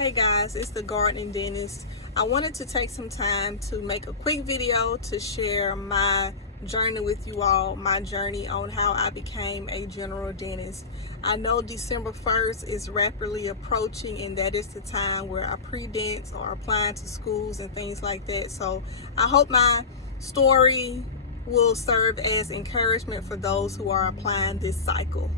Hey guys, it's the Gardening Dentist. I wanted to take some time to make a quick video to share my journey with you all, my journey on how I became a general dentist. I know December 1st is rapidly approaching, and that is the time where our pre-dents are applying to schools and things like that. So I hope my story will serve as encouragement for those who are applying this cycle.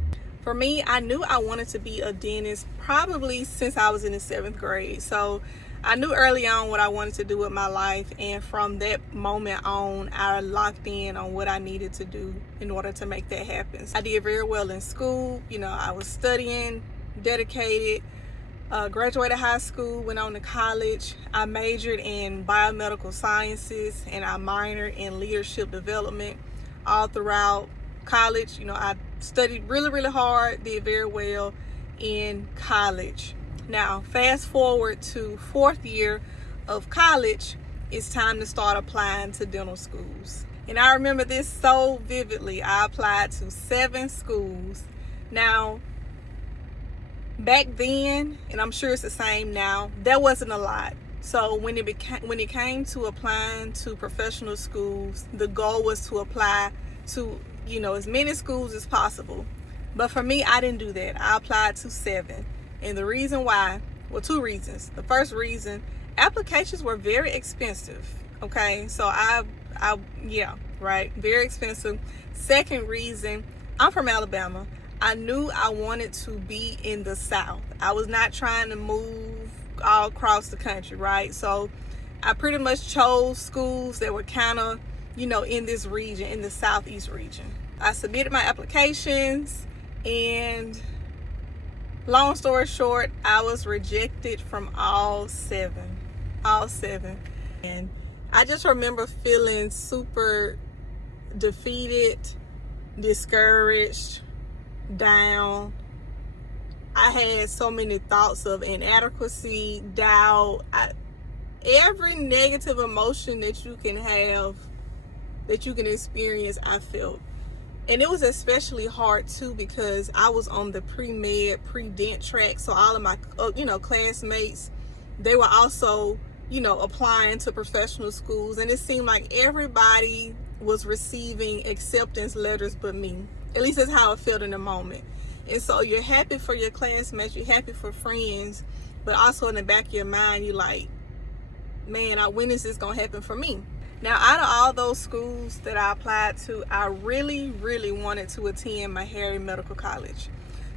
For me, I knew I wanted to be a dentist probably since I was in the 7th grade. So I knew early on what I wanted to do with my life, and from that moment on, I locked in on what I needed to do in order to make that happen. I did very well in school. I was studying, dedicated, graduated high school, went on to college. I majored in biomedical sciences and I minored in leadership development. All throughout college, I studied really hard, did very well in college. Now fast forward to 4th year of college, it's time to start applying to dental schools. And I remember this so vividly. I applied to 7 schools. Now back then, and I'm sure it's the same now, there wasn't a lot. So when it came to applying to professional schools, the goal was to apply to as many schools as possible. But for me, I didn't do that. I applied to 7. And the reason why, well, 2 reasons. The first reason, applications were very expensive. Okay, so very expensive. Second reason, I'm from Alabama. I knew I wanted to be in the South. I was not trying to move all across the country, right? So I pretty much chose schools that were kind of in this region, in the Southeast region. I submitted my applications, and long story short, I was rejected from all 7. And I just remember feeling super defeated, discouraged, down. I had so many thoughts of inadequacy, doubt, every negative emotion that you can have, that you can experience, I felt. And it was especially hard too because I was on the pre-med, pre-dent track. So all of my classmates, they were also applying to professional schools, and it seemed like everybody was receiving acceptance letters but me. At least that's how it felt in the moment. And so you're happy for your classmates, you're happy for friends, but also in the back of your mind, you're like, man, when is this gonna happen for me? Now, out of all those schools that I applied to, I really wanted to attend Meharry Medical College.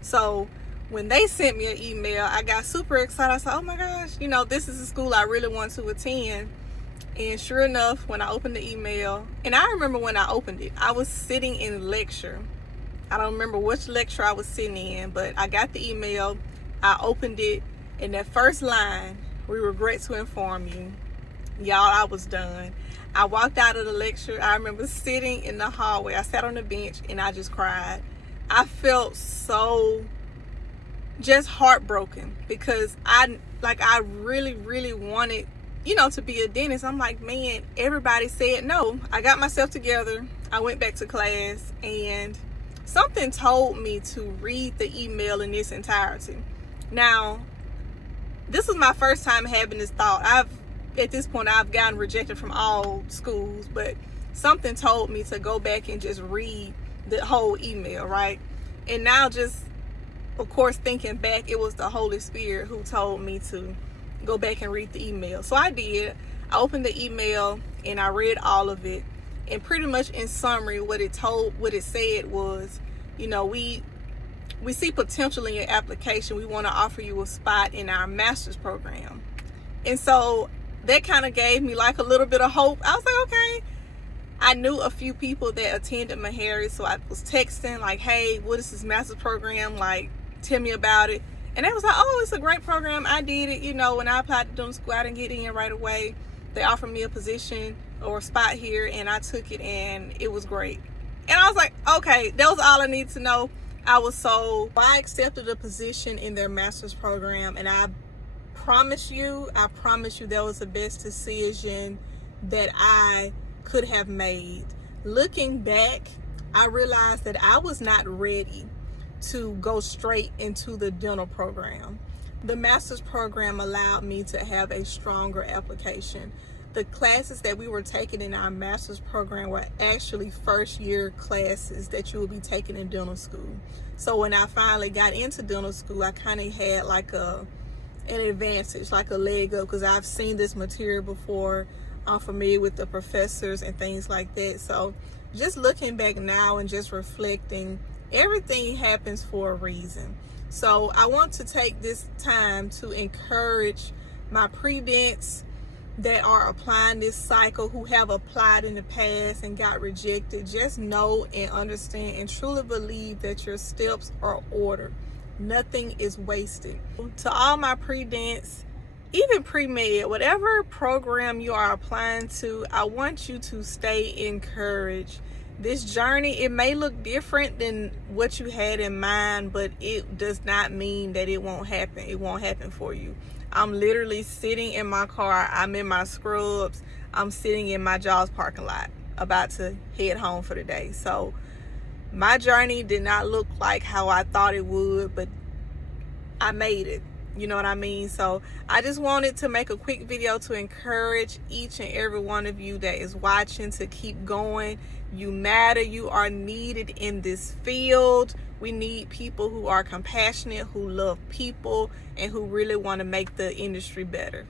So when they sent me an email, I got super excited. I said, oh my gosh, this is a school I really want to attend. And sure enough, when I opened the email, and I remember when I opened it, I was sitting in lecture. I don't remember which lecture I was sitting in, but I got the email, I opened it, and that first line, we regret to inform you, y'all, I was done. I walked out of the lecture. I remember sitting in the hallway. I sat on the bench and I just cried. I felt so just heartbroken because I really wanted, to be a dentist. I'm like, man, everybody said no. I got myself together. I went back to class, and something told me to read the email in its entirety. Now, this was my first time having this thought. At this point, I've gotten rejected from all schools, but something told me to go back and just read the whole email, right? And now just, of course, thinking back, it was the Holy Spirit who told me to go back and read the email. So I did. I opened the email and I read all of it. And pretty much in summary, what it said was, we see potential in your application. We want to offer you a spot in our master's program. And so that kind of gave me like a little bit of hope. I was like, okay. I knew a few people that attended Meharry, so I was texting like, hey, what is this master's program? Like, tell me about it. And they was like, oh, it's a great program. I did it. When I applied to dental school, I didn't get in right away. They offered me a position or a spot here, and I took it, and it was great. And I was like, okay, that was all I need to know. I accepted a position in their master's program, and I promise you that was the best decision that I could have made. Looking back, I realized that I was not ready to go straight into the dental program. The master's program allowed me to have a stronger application. The classes that we were taking in our master's program were actually first year classes that you will be taking in dental school. So when I finally got into dental school, I kind of had like an advantage, like a leg up, because I've seen this material before. I'm familiar with the professors and things like that. So just looking back now and just reflecting, everything happens for a reason. So I want to take this time to encourage my pre-dents that are applying this cycle, who have applied in the past and got rejected. Just know and understand and truly believe that your steps are ordered. Nothing is wasted. To all my pre-dents, even pre-med, whatever program you are applying to, I want you to stay encouraged. This journey, it may look different than what you had in mind, but it does not mean that it won't happen. It won't happen for you. I'm literally sitting in my car. I'm in my scrubs. I'm sitting in my Jaws parking lot, about to head home for the day. So my journey did not look like how I thought it would, but I made it. You know what I mean? So I just wanted to make a quick video to encourage each and every one of you that is watching to keep going. You matter. You are needed in this field. We need people who are compassionate, who love people, and who really want to make the industry better.